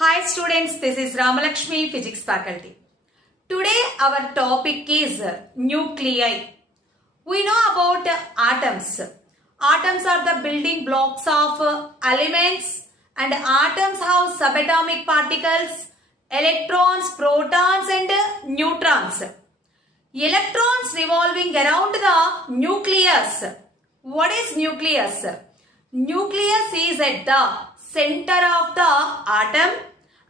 Hi students, this is Ramalakshmi, Physics faculty. Today our topic is nuclei. We know about atoms. Atoms are the building blocks of elements, and atoms have subatomic particles, electrons, protons and neutrons. Electrons revolving around the nucleus. What is nucleus? Nucleus is at the center of the atom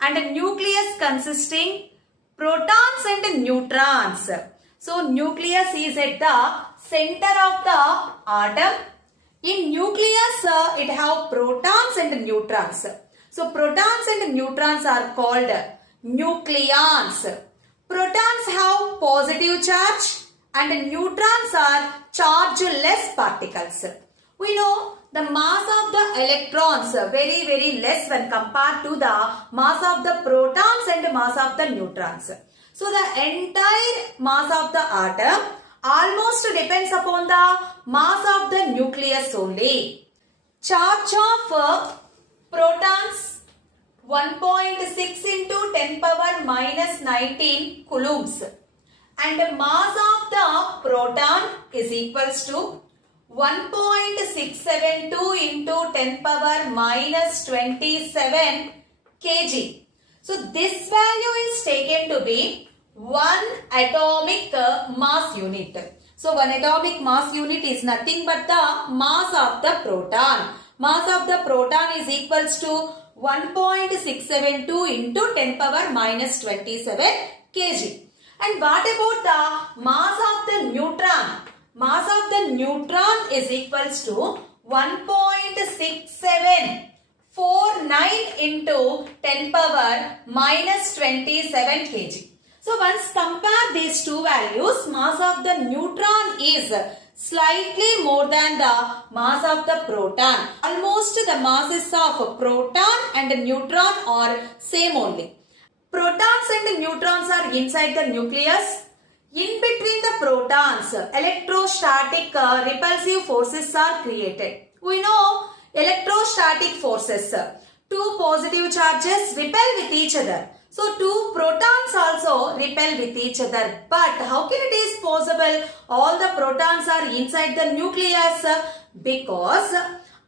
and nucleus consisting protons and neutrons. So nucleus is at the center of the atom. In nucleus it have protons and neutrons. So protons and neutrons are called nucleons. Protons have positive charge and neutrons are chargeless particles. We know the mass of the electrons very less when compared to the mass of the protons and mass of the neutrons. So the entire mass of the atom almost depends upon the mass of the nucleus only. Charge of protons 1.6 into 10 power minus 19 coulombs, and the mass of the proton is equals to 1.672 into 10 power minus 27 kg. So this value is taken to be 1 atomic mass unit. So 1 atomic mass unit is nothing but the mass of the proton. Mass of the proton is equals to 1.672 into 10 power minus 27 kg. And what about the mass of the neutron? Mass of the neutron is equals to 1.6749 into 10 power minus 27 kg. So once compare these two values, mass of the neutron is slightly more than the mass of the proton. Almost the masses of proton and neutron are same only. Protons and neutrons are inside the nucleus. In between the protons, electrostatic repulsive forces are created. We know electrostatic forces. Two positive charges repel with each other. So two protons also repel with each other. But how can it is possible all the protons are inside the nucleus? Because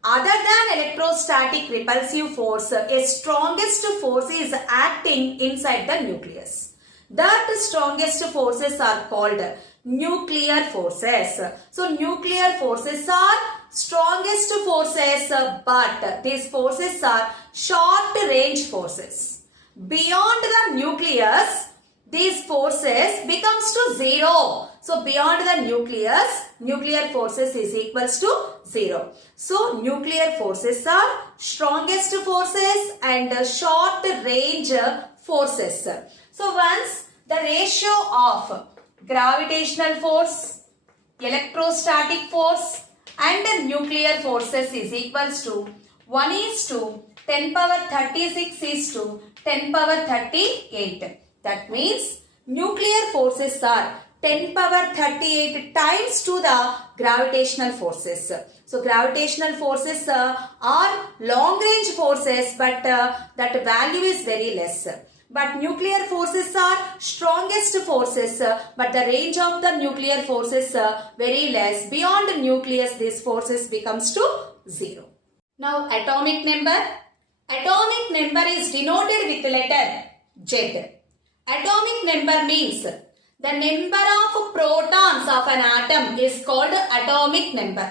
other than electrostatic repulsive force, a strongest force is acting inside the nucleus. That strongest forces are called nuclear forces. So nuclear forces are strongest forces, but these forces are short range forces. Beyond the nucleus, these forces becomes to zero. So beyond the nucleus, nuclear forces is equals to 0. So nuclear forces are strongest forces and short range forces. So once the ratio of gravitational force, electrostatic force and nuclear forces is equals to 1 is to 10 power 36 is to 10 power 38. That means nuclear forces are 10 power 38 times to the gravitational forces. So gravitational forces are long range forces, but that value is very less. But nuclear forces are strongest forces, but the range of the nuclear forces very less. Beyond the nucleus, these forces becomes to 0. Now atomic number. Atomic number is denoted with letter Z. Atomic number means the number of protons of an atom is called atomic number.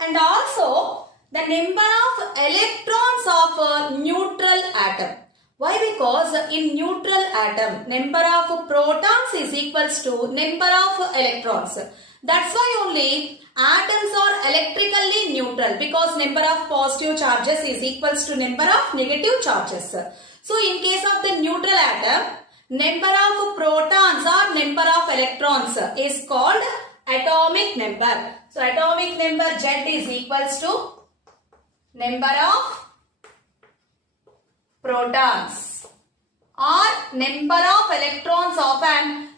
And also the number of electrons of a neutral atom. Why? Because in neutral atom, number of protons is equals to number of electrons. That's why only atoms are electrically neutral, because number of positive charges is equals to number of negative charges. So in case of the neutral atom, number of protons or number of electrons is called atomic number. So atomic number Z is equals to number of protons or number of electrons of an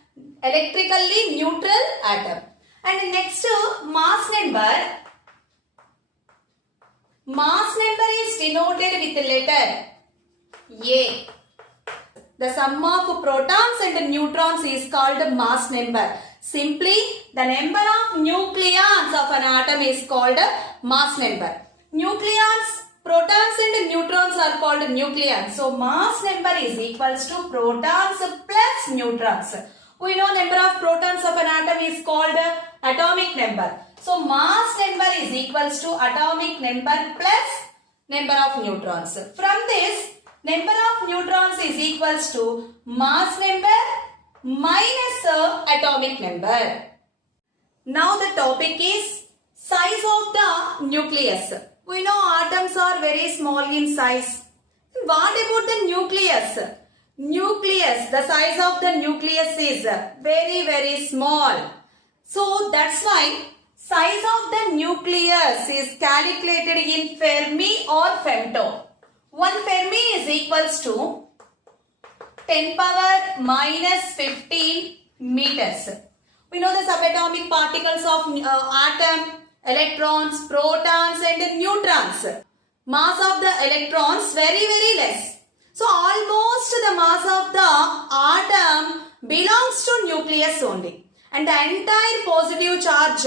electrically neutral atom. And next, mass number. Mass number is denoted with letter A. The sum of protons and neutrons is called mass number. Simply, the number of nucleons of an atom is called mass number. Nucleons, protons and neutrons are called nucleons. So, mass number is equals to protons plus neutrons. We know number of protons of an atom is called atomic number. So, mass number is equals to atomic number plus number of neutrons. From this, number of neutrons is equals to mass number minus atomic number. Now the topic is size of the nucleus. We know atoms are very small in size. What about the nucleus? Nucleus, the size of the nucleus is very small. So that's why size of the nucleus is calculated in Fermi or femto. 1 Fermi is equals to 10 power minus 15 meters. We know the subatomic particles of atom, electrons, protons and neutrons. Mass of the electrons very less. So almost the mass of the atom belongs to nucleus only. And the entire positive charge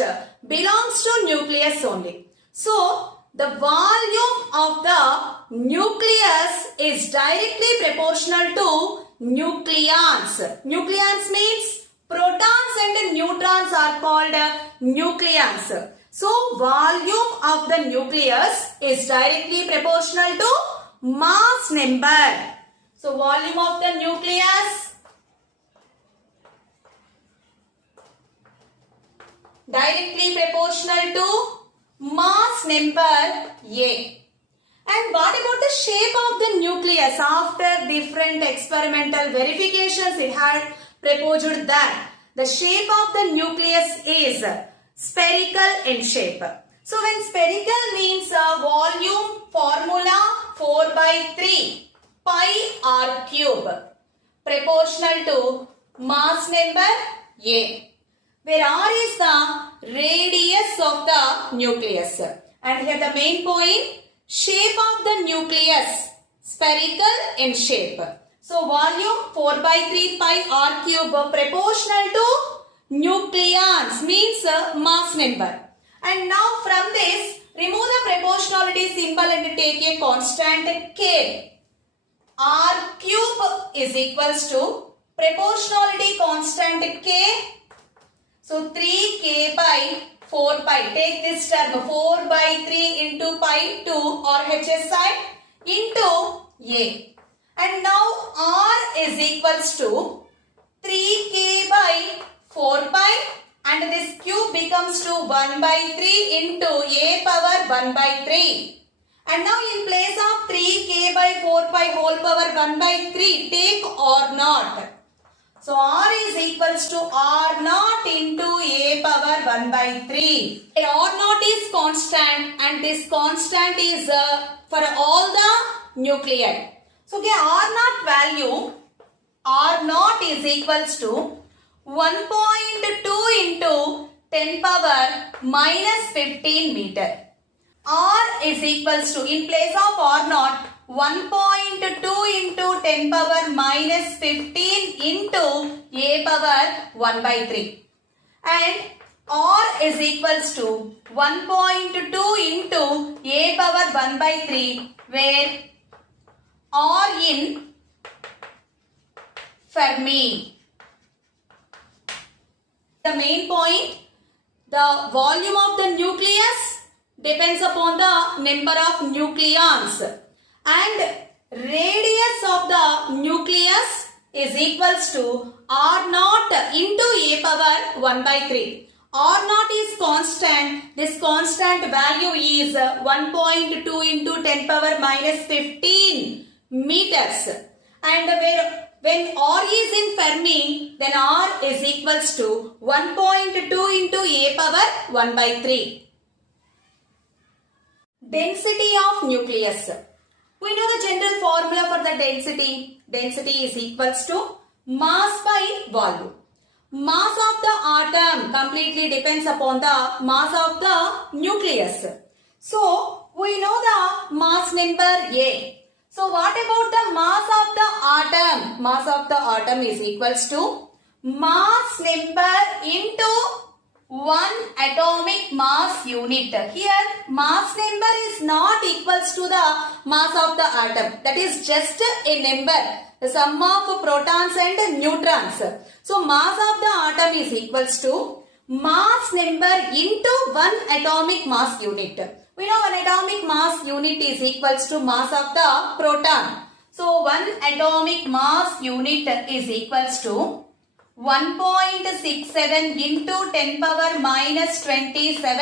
belongs to nucleus only. So the volume of the nucleus is directly proportional to nucleons. Nucleons means protons and neutrons are called nucleons. So volume of the nucleus is directly proportional to mass number. So volume of the nucleus directly proportional to mass number A. And what about the shape of the nucleus? After different experimental verifications, it had proposed that the shape of the nucleus is spherical in shape. So when spherical means volume formula 4 by 3 pi r cube proportional to mass number A, where r is the radius of the nucleus. And here the main point, shape of the nucleus spherical in shape. So volume 4 by 3 pi r cube proportional to nucleons means mass number. And now from this, remove the proportionality symbol and take a constant k. R cube is equals to proportionality constant k. So 3k by 4 pi. Take this term 4 by 3 into pi to RHS side into A. And now R is equals to 3k by 4 pi and this cube becomes to 1 by 3 into A power 1 by 3. And now in place of 3k by 4 pi whole power 1 by 3, take R naught. So R is equals to R naught into A power 1 by 3. R naught is constant and this constant is for all the nuclei. So R naught value, R naught is equals to 1.2 into 10 power minus 15 meter. R is equals to, in place of R naught, 1.2 into 10 power minus 15 into A power 1 by 3. And R is equals to 1.2 into A power 1 by 3, where R in Fermi. The main point, the volume of the nucleus depends upon the number of nucleons and radius of the nucleus is equals to R naught into A power 1 by 3. R naught is constant. This constant value is 1.2 into 10 power minus 15 meters. And when R is in Fermi, then R is equals to 1.2 into A power 1 by 3. Density of nucleus. We know the general formula for the density. Density is equals to mass by volume. Mass of the atom completely depends upon the mass of the nucleus. So, we know the mass number A. So, what about the mass of the atom? mass of the atom is equals to mass number into 1 atomic mass unit. Here mass number is not equals to the mass of the atom. That is just a number, the sum of protons and neutrons. So mass of the atom is equals to mass number into 1 atomic mass unit. We know 1 atomic mass unit is equals to mass of the proton. So 1 atomic mass unit is equals to 1.67 into 10 power minus 27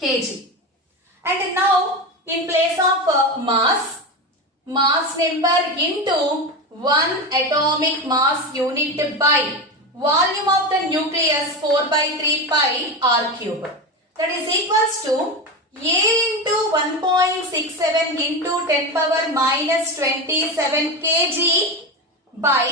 kg. And now in place of mass number into 1 atomic mass unit by volume of the nucleus 4 by 3 pi r cube. That is equals to A into 1.67 into 10 power minus 27 kg by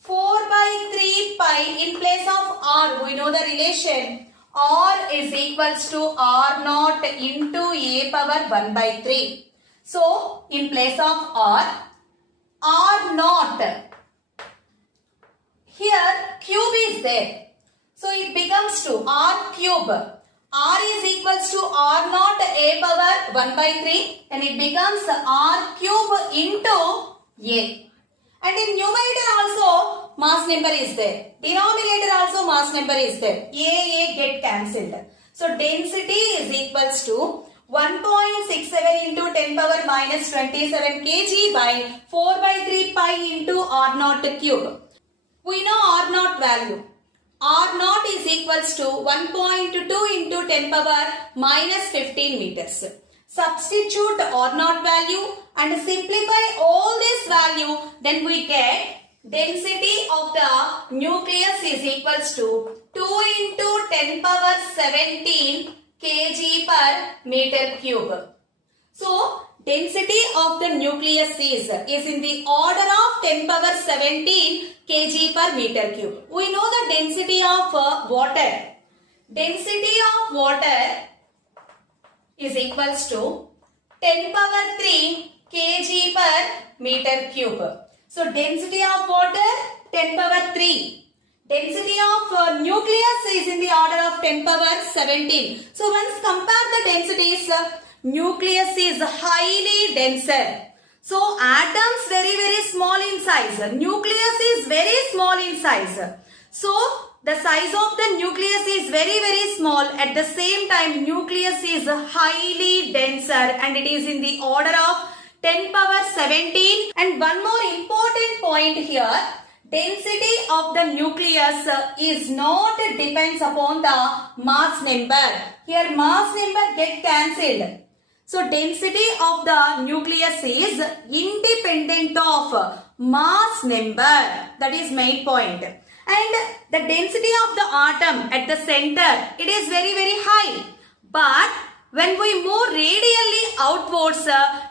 4 by 3 pi. In place of r, we know the relation. R is equals to r naught into a power 1 by 3. So, in place of r naught. Here, cube is there. So, it becomes to r cube. R is equals to r naught a power 1 by 3. And it becomes r cube into a. And in numerator also mass number is there. Denominator also mass number is there. A get cancelled. So density is equals to 1.67 into 10 power minus 27 kg by 4 by 3 pi into r naught cube. We know r naught value. R naught is equals to 1.2 into 10 power minus 15 meters. Substitute R naught value and simplify all this value, then we get density of the nucleus is equals to 2 into 10 power 17 kg per meter cube. So, density of the nucleus is in the order of 10 power 17 kg per meter cube. We know the density of water. Density of water is equals to 10 power 3 kg per meter cube. So, density of water 10 power 3. Density of nucleus is in the order of 10 power 17. So, once compare the densities, nucleus is highly denser. So, atoms very small in size. Nucleus is very small in size. So, the size of the nucleus is very small. At the same time, nucleus is highly denser and it is in the order of 10 power 17. And one more important point here. Density of the nucleus is not depends upon the mass number. Here mass number get cancelled. So density of the nucleus is independent of mass number. That is main point. And the density of the atom at the center, it is very high. But when we move radially outwards,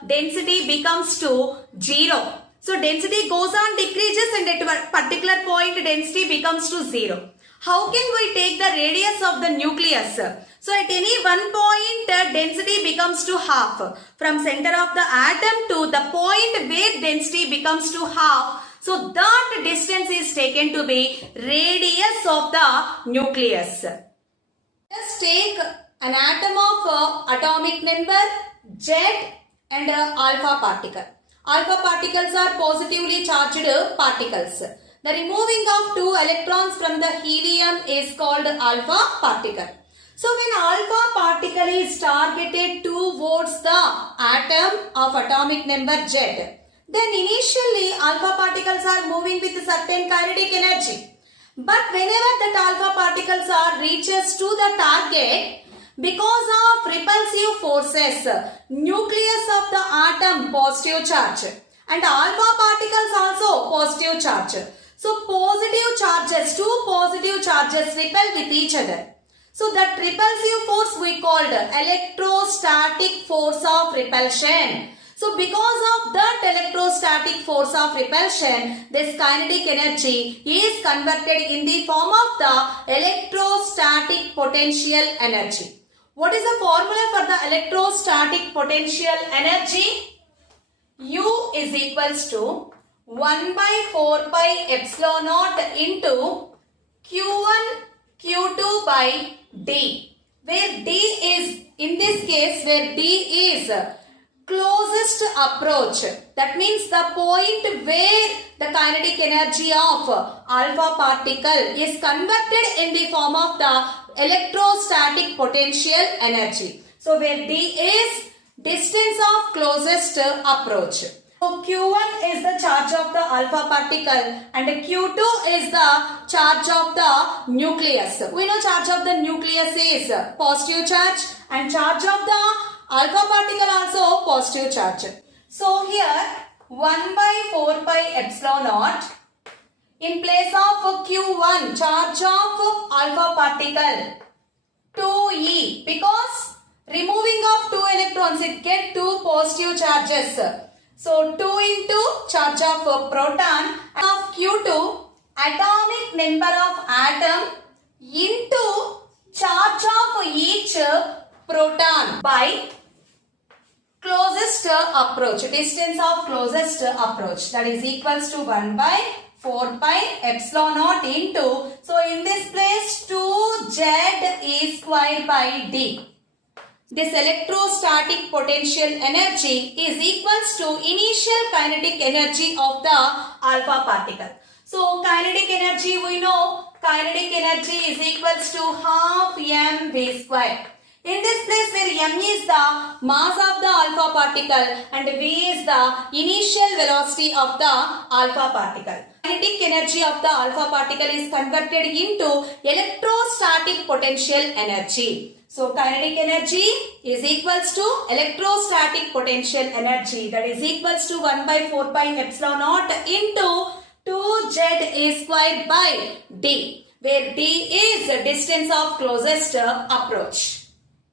density becomes to 0. So density goes on decreases and at a particular point density becomes to 0. How can we take the radius of the nucleus? So at any one point density becomes to half. From center of the atom to the point where density becomes to half. So that distance is taken to be radius of the nucleus. Just take an atom of atomic number Z and alpha particle. Alpha particles are positively charged particles. The removing of 2 electrons from the helium is called alpha particle. So when alpha particle is targeted towards the atom of atomic number Z, then initially alpha particles are moving with a certain kinetic energy. But whenever that alpha particles are reaches to the target, because of repulsive forces, nucleus of the atom positive charge and alpha particles also positive charge. So positive charges, 2 positive charges repel with each other. So that repulsive force we called electrostatic force of repulsion. So because of that electrostatic force of repulsion, this kinetic energy is converted in the form of the electrostatic potential energy. What is the formula for the electrostatic potential energy? U is equals to 1 by 4 pi epsilon naught into Q1 Q2 by D, where D is, in this case, where D is closest approach. That means the point where the kinetic energy of alpha particle is converted in the form of the electrostatic potential energy. So where D is distance of closest approach. So Q1 is the charge of the alpha particle and Q2 is the charge of the nucleus. We know charge of the nucleus is positive charge and charge of the alpha particle also positive charge. So here 1 by 4 pi epsilon naught in place of Q1 charge of alpha particle 2e, because removing of 2 electrons it get 2 positive charges. So 2 into charge of proton of Q2 atomic number of atom into charge of each proton by closest approach, distance of closest approach, that is equals to 1 by 4 pi epsilon naught into, so in this place 2z e square by d. This electrostatic potential energy is equals to initial kinetic energy of the alpha particle. So kinetic energy, we know kinetic energy is equals to half mv square. In this place where m is the mass of the alpha particle and v is the initial velocity of the alpha particle. Kinetic energy of the alpha particle is converted into electrostatic potential energy. So kinetic energy is equals to electrostatic potential energy, that is equals to 1 by 4 pi epsilon naught into 2z a square by d, where d is the distance of closest approach.